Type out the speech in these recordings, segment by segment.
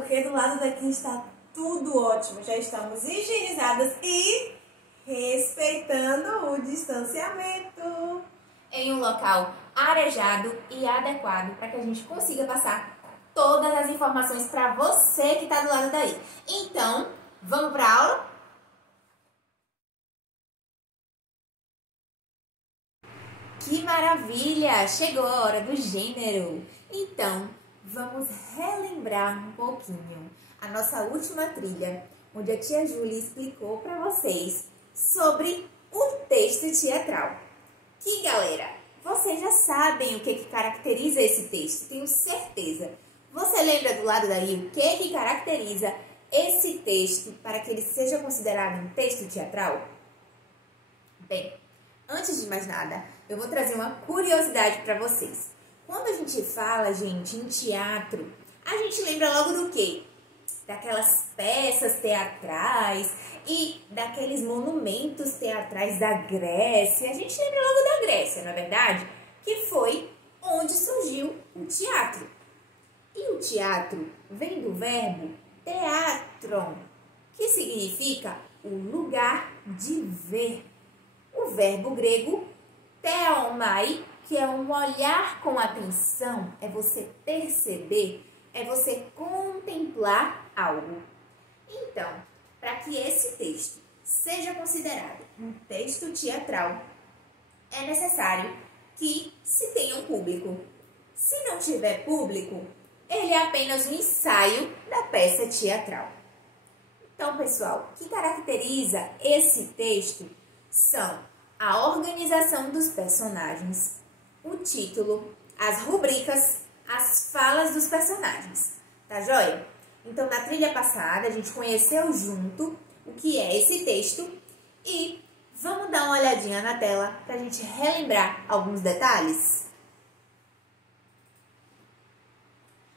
porque do lado daqui está tudo ótimo. Já estamos higienizadas e respeitando o distanciamento. Em um local arejado e adequado para que a gente consiga passar todas as informações para você que está do lado daí. Então, vamos para a aula? Que maravilha! Chegou a hora do gênero. Então, vamos relembrar um pouquinho a nossa última trilha, onde a tia Júlia explicou para vocês sobre o texto teatral. Que galera, vocês já sabem o que caracteriza esse texto, tenho certeza. Você lembra do lado daí o que caracteriza esse texto para que ele seja considerado um texto teatral? Bem, antes de mais nada, eu vou trazer uma curiosidade para vocês. Quando a gente fala, gente, em teatro, a gente lembra logo do quê? Daquelas peças teatrais e daqueles monumentos teatrais da Grécia. A gente lembra logo da Grécia, não é verdade? Que foi onde surgiu o teatro. E o teatro vem do verbo teatron, que significa o lugar de ver. O verbo grego theomai, que é um olhar com atenção, é você perceber, é você contemplar algo. Então, para que esse texto seja considerado um texto teatral, é necessário que se tenha um público. Se não tiver público, ele é apenas um ensaio da peça teatral. Então, pessoal, o que caracteriza esse texto são a organização dos personagens, o título, as rubricas, as falas dos personagens. Tá joia? Então, na trilha passada, a gente conheceu junto o que é esse texto e vamos dar uma olhadinha na tela para a gente relembrar alguns detalhes?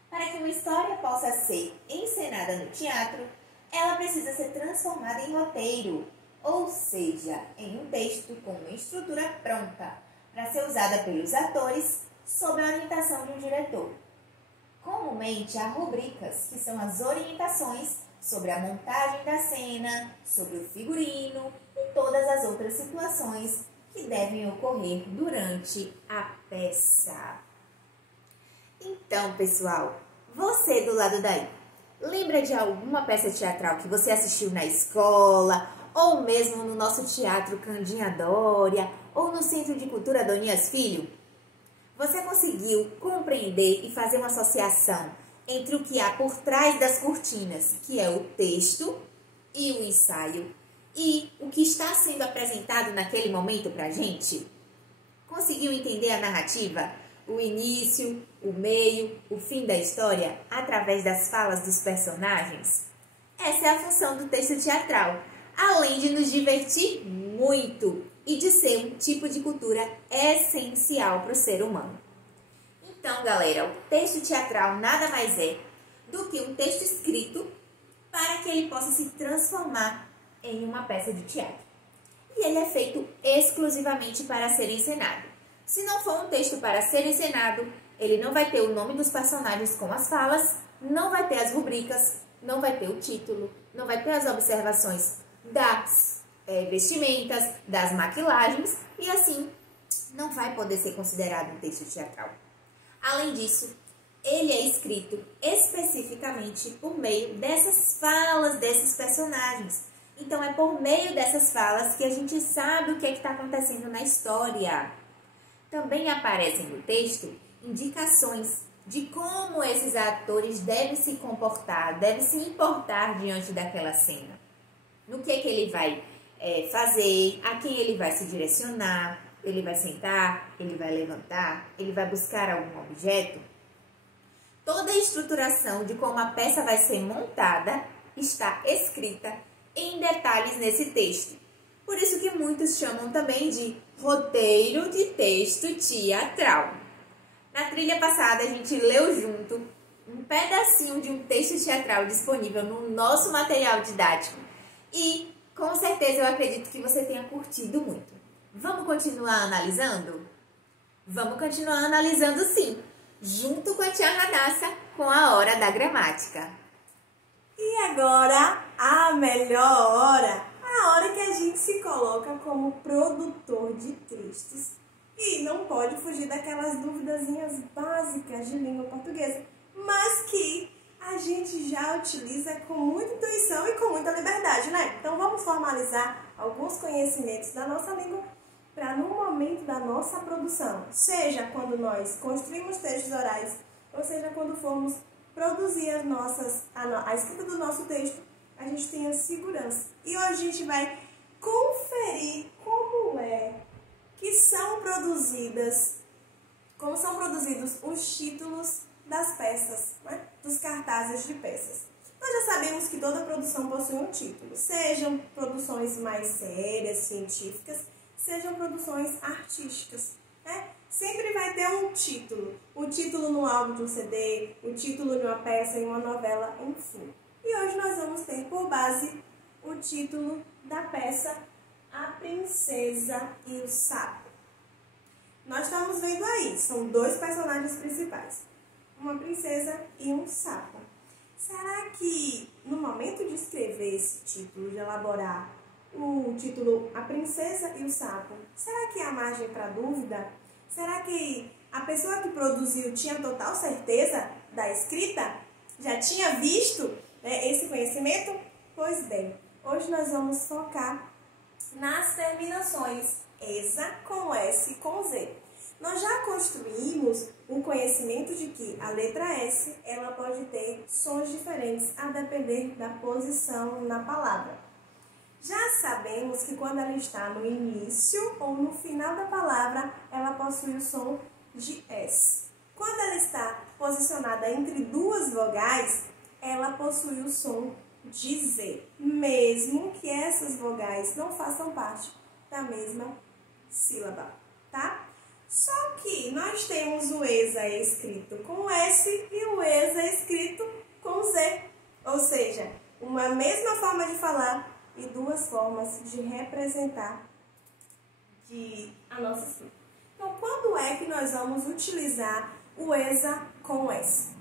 Para que uma história possa ser encenada no teatro, ela precisa ser transformada em roteiro, ou seja, em um texto com uma estrutura pronta para ser usada pelos atores sob a orientação de um diretor. Comumente há rubricas, que são as orientações sobre a montagem da cena, sobre o figurino e todas as outras situações que devem ocorrer durante a peça. Então, pessoal, você do lado daí, lembra de alguma peça teatral que você assistiu na escola, ou mesmo no nosso Teatro Candinha Dória, ou no Centro de Cultura Donias Filho? Você conseguiu compreender e fazer uma associação entre o que há por trás das cortinas, que é o texto e o ensaio, e o que está sendo apresentado naquele momento para a gente? Conseguiu entender a narrativa? O início, o meio, o fim da história, através das falas dos personagens? Essa é a função do texto teatral, além de nos divertir muito e de ser um tipo de cultura essencial para o ser humano. Então, galera, o texto teatral nada mais é do que um texto escrito para que ele possa se transformar em uma peça de teatro. E ele é feito exclusivamente para ser encenado. Se não for um texto para ser encenado, ele não vai ter o nome dos personagens com as falas, não vai ter as rubricas, não vai ter o título, não vai ter as observações das vestimentas, das maquilagens, e assim não vai poder ser considerado um texto teatral. Além disso, ele é escrito especificamente por meio dessas falas desses personagens. Então, é por meio dessas falas que a gente sabe o que está acontecendo na história. Também aparecem no texto indicações de como esses atores devem se comportar, devem se importar diante daquela cena. No que ele vai fazer, a quem ele vai se direcionar, ele vai sentar, ele vai levantar, ele vai buscar algum objeto. Toda a estruturação de como a peça vai ser montada está escrita em detalhes nesse texto. Por isso que muitos chamam também de roteiro de texto teatral. Na trilha passada, a gente leu junto um pedacinho de um texto teatral disponível no nosso material didático. E, com certeza, eu acredito que você tenha curtido muito. Vamos continuar analisando? Vamos continuar analisando sim, junto com a tia Radassa, com a hora da gramática. E agora, a melhor hora, a hora que a gente se coloca como produtor de textos e não pode fugir daquelas duvidazinhas básicas de língua portuguesa, mas que a gente já utiliza com muita intuição e com muita liberdade, né? Então vamos formalizar alguns conhecimentos da nossa língua para no momento da nossa produção, seja quando nós construímos textos orais, ou seja quando formos produzir a escrita do nosso texto, a gente tenha segurança. E hoje a gente vai conferir como são produzidos os títulos das peças, né? Dos cartazes de peças. Nós já sabemos que toda produção possui um título, sejam produções mais sérias, científicas, sejam produções artísticas, né? Sempre vai ter um título. O título no álbum de um CD, o título de uma peça em uma novela, enfim. E hoje nós vamos ter por base o título da peça A Princesa e o Sapo. Nós estamos vendo aí, são dois personagens principais, uma princesa e um sapo. Será que no momento de escrever esse título, de elaborar o título A Princesa e o Sapo, será que há margem para dúvida? Será que a pessoa que produziu tinha total certeza da escrita? Já tinha visto esse conhecimento? Pois bem, hoje nós vamos focar nas terminações ESA com S e com Z. Nós já construímos o conhecimento de que a letra S ela pode ter sons diferentes a depender da posição na palavra. Já sabemos que quando ela está no início ou no final da palavra, ela possui o som de S. Quando ela está posicionada entre duas vogais, ela possui o som de Z, mesmo que essas vogais não façam parte da mesma sílaba, tá? Só que nós temos o ESA escrito com S e o ESA escrito com Z, ou seja, uma mesma forma de falar e duas formas de representar a nossa escrita. Então, quando é que nós vamos utilizar o ESA com S?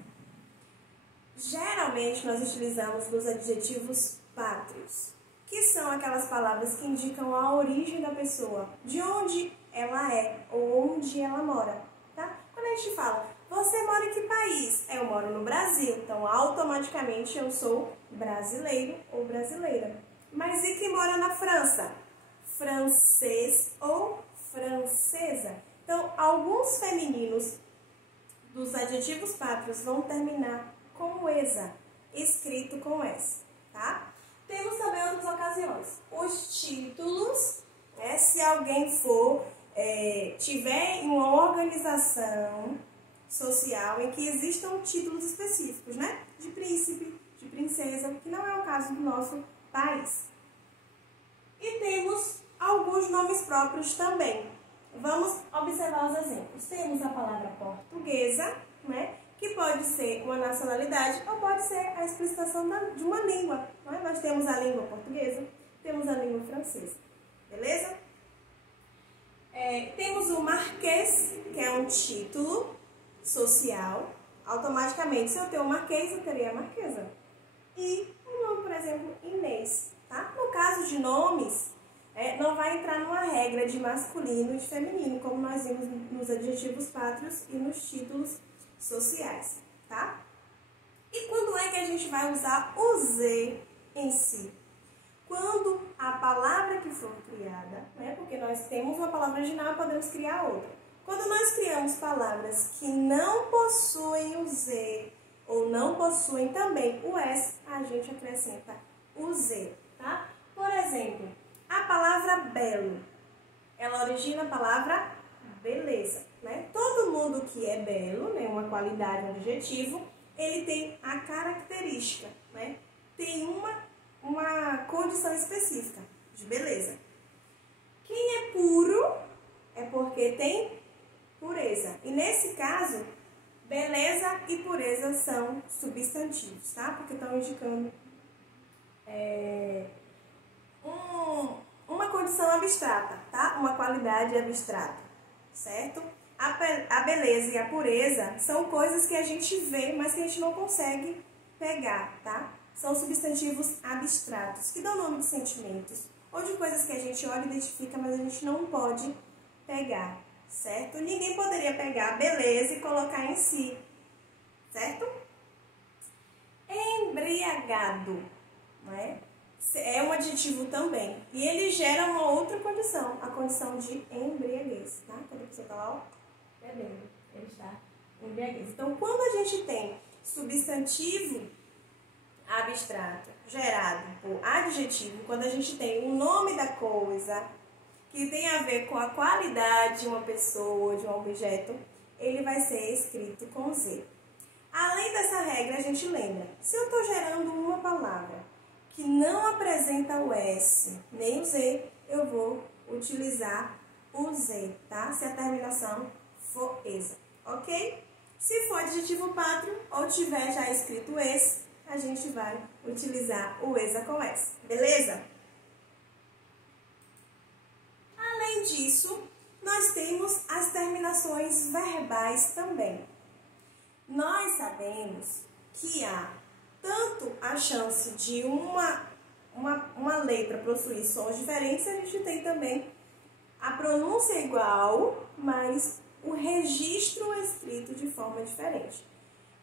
Geralmente, nós utilizamos nos adjetivos pátrios, que são aquelas palavras que indicam a origem da pessoa, de onde ela é ou onde ela mora, tá? Quando a gente fala, você mora em que país? Eu moro no Brasil, então automaticamente eu sou brasileiro ou brasileira. Mas e quem mora na França? Francês ou francesa. Então, alguns femininos dos adjetivos pátrios vão terminar com ESA, escrito com S, tá? Temos também outras ocasiões. Os títulos, se alguém tiver em uma organização social em que existam títulos específicos, né? De príncipe, de princesa, que não é o caso do nosso país. E temos alguns nomes próprios também. Vamos observar os exemplos. Temos a palavra portuguesa, né? Que pode ser uma nacionalidade ou pode ser a explicitação de uma língua. Né? Nós temos a língua portuguesa, temos a língua francesa. Beleza? Temos o marquês, que é um título social. Automaticamente, se eu tenho um marquês, eu teria a marquesa. E o nome, por exemplo, Inês. Tá? No caso de nomes, não vai entrar numa regra de masculino e de feminino, como nós vimos nos adjetivos pátrios e nos títulos sociais, tá? E quando é que a gente vai usar o Z em si? Quando a palavra que for criada, né? Porque nós temos uma palavra original e podemos criar outra. Quando nós criamos palavras que não possuem o Z ou não possuem também o S, a gente acrescenta o Z, tá? Por exemplo, a palavra belo, ela origina a palavra beleza, né? Todo mundo que é belo, né, uma qualidade, um adjetivo, ele tem a característica, né? Tem uma condição específica de beleza. Quem é puro é porque tem pureza. E nesse caso, beleza e pureza são substantivos, tá? Porque estão indicando uma condição abstrata, tá? Uma qualidade abstrata, certo? A beleza e a pureza são coisas que a gente vê, mas que a gente não consegue pegar, tá? são substantivos abstratos, que dão nome de sentimentos, ou de coisas que a gente olha e identifica, mas a gente não pode pegar, certo? Ninguém poderia pegar beleza e colocar em si, certo? Embriagado, não é? É um adjetivo também. E ele gera uma outra condição, a condição de embriaguez, tá? Quando a pessoa está lá, ó, bebendo, ele está embriaguez. Então, quando a gente tem substantivo abstrato gerado por adjetivo, quando a gente tem o nome da coisa que tem a ver com a qualidade de uma pessoa, de um objeto, ele vai ser escrito com Z. Além dessa regra, a gente lembra, se eu estou gerando uma palavra que não apresenta o S nem o Z, eu vou utilizar o Z, tá? Se a terminação for ESA, ok? Se for adjetivo pátrio ou tiver já escrito esse, a gente vai utilizar o ESA com S, beleza? Além disso, nós temos as terminações verbais também. Nós sabemos que há tanto a chance de uma letra possuir sons diferentes, a gente tem também a pronúncia igual, mas o registro escrito de forma diferente.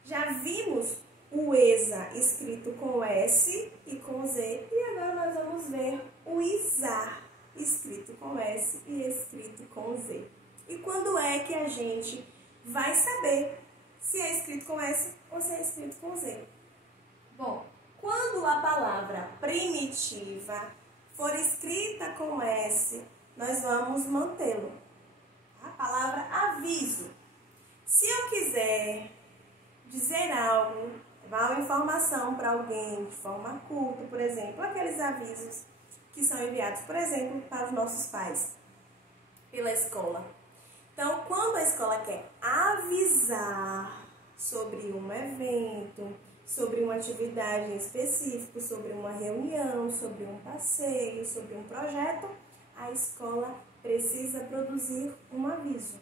Já vimos o ESA escrito com S e com Z, e agora nós vamos ver o ISAR escrito com S e escrito com Z. E quando é que a gente vai saber se é escrito com S ou se é escrito com Z? Bom, quando a palavra primitiva for escrita com S, nós vamos mantê-lo. A palavra aviso. Se eu quiser dizer algo, levar uma informação para alguém de forma curta, por exemplo, aqueles avisos que são enviados, por exemplo, para os nossos pais, pela escola. Então, quando a escola quer avisar sobre um evento, sobre uma atividade em específico, sobre uma reunião, sobre um passeio, sobre um projeto, a escola precisa produzir um aviso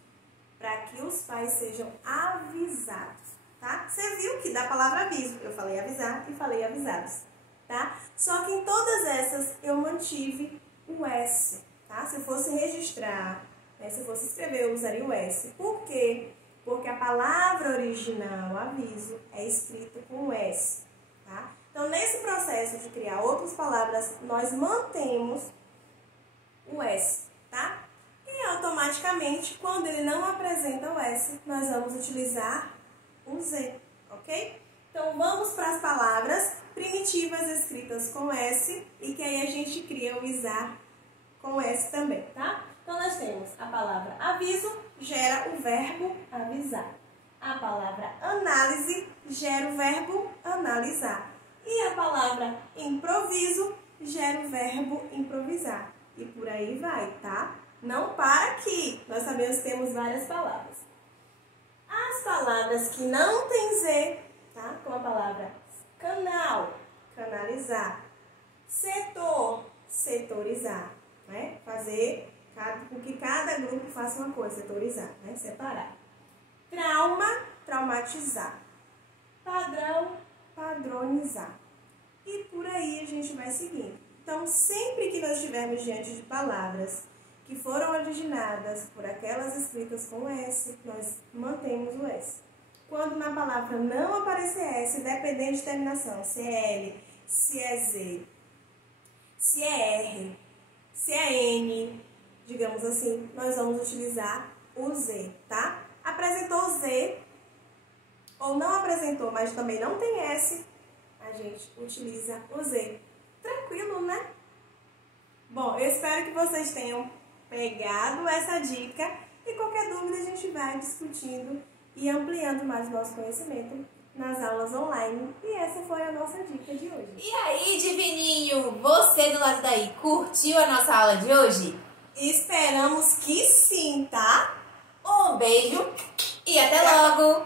para que os pais sejam avisados, tá? Você viu que da palavra aviso, eu falei avisar e falei avisados, tá? Só que em todas essas eu mantive o S, tá? Se eu fosse registrar, né, se eu fosse escrever, eu usaria o S. Por quê? Porque a palavra original, aviso, é escrita com S, tá? Então, nesse processo de criar outras palavras, nós mantemos o S, tá? E automaticamente, quando ele não apresenta o S, nós vamos utilizar o Z, ok? Então, vamos para as palavras primitivas escritas com S e que aí a gente cria o ISAR com S também, tá? Então, nós temos a palavra aviso, gera o verbo avisar. A palavra análise gera o verbo analisar. E a palavra improviso gera o verbo improvisar. E por aí vai, tá? Não para aqui. Nós sabemos que temos várias palavras. As palavras que não têm Z, tá? Como a palavra canal, canalizar. Setor, setorizar. Né? Fazer com que cada grupo faça uma coisa, setorizar, né? Separar. Trauma, traumatizar. Padrão, padronizar. E por aí a gente vai seguindo. Então, sempre que nós estivermos diante de palavras que foram originadas por aquelas escritas com S, nós mantemos o S. Quando na palavra não aparecer S, dependendo de terminação, se é L, se é Z, se é R, se é N, digamos assim, nós vamos utilizar o Z, tá? Apresentou Z, ou não apresentou, mas também não tem S, a gente utiliza o Z. Tranquilo, né? Bom, eu espero que vocês tenham pegado essa dica e qualquer dúvida a gente vai discutindo e ampliando mais o nosso conhecimento nas aulas online. E essa foi a nossa dica de hoje. E aí, divininho, você do lado daí, curtiu a nossa aula de hoje? Esperamos que sim, tá? Um beijo e até logo!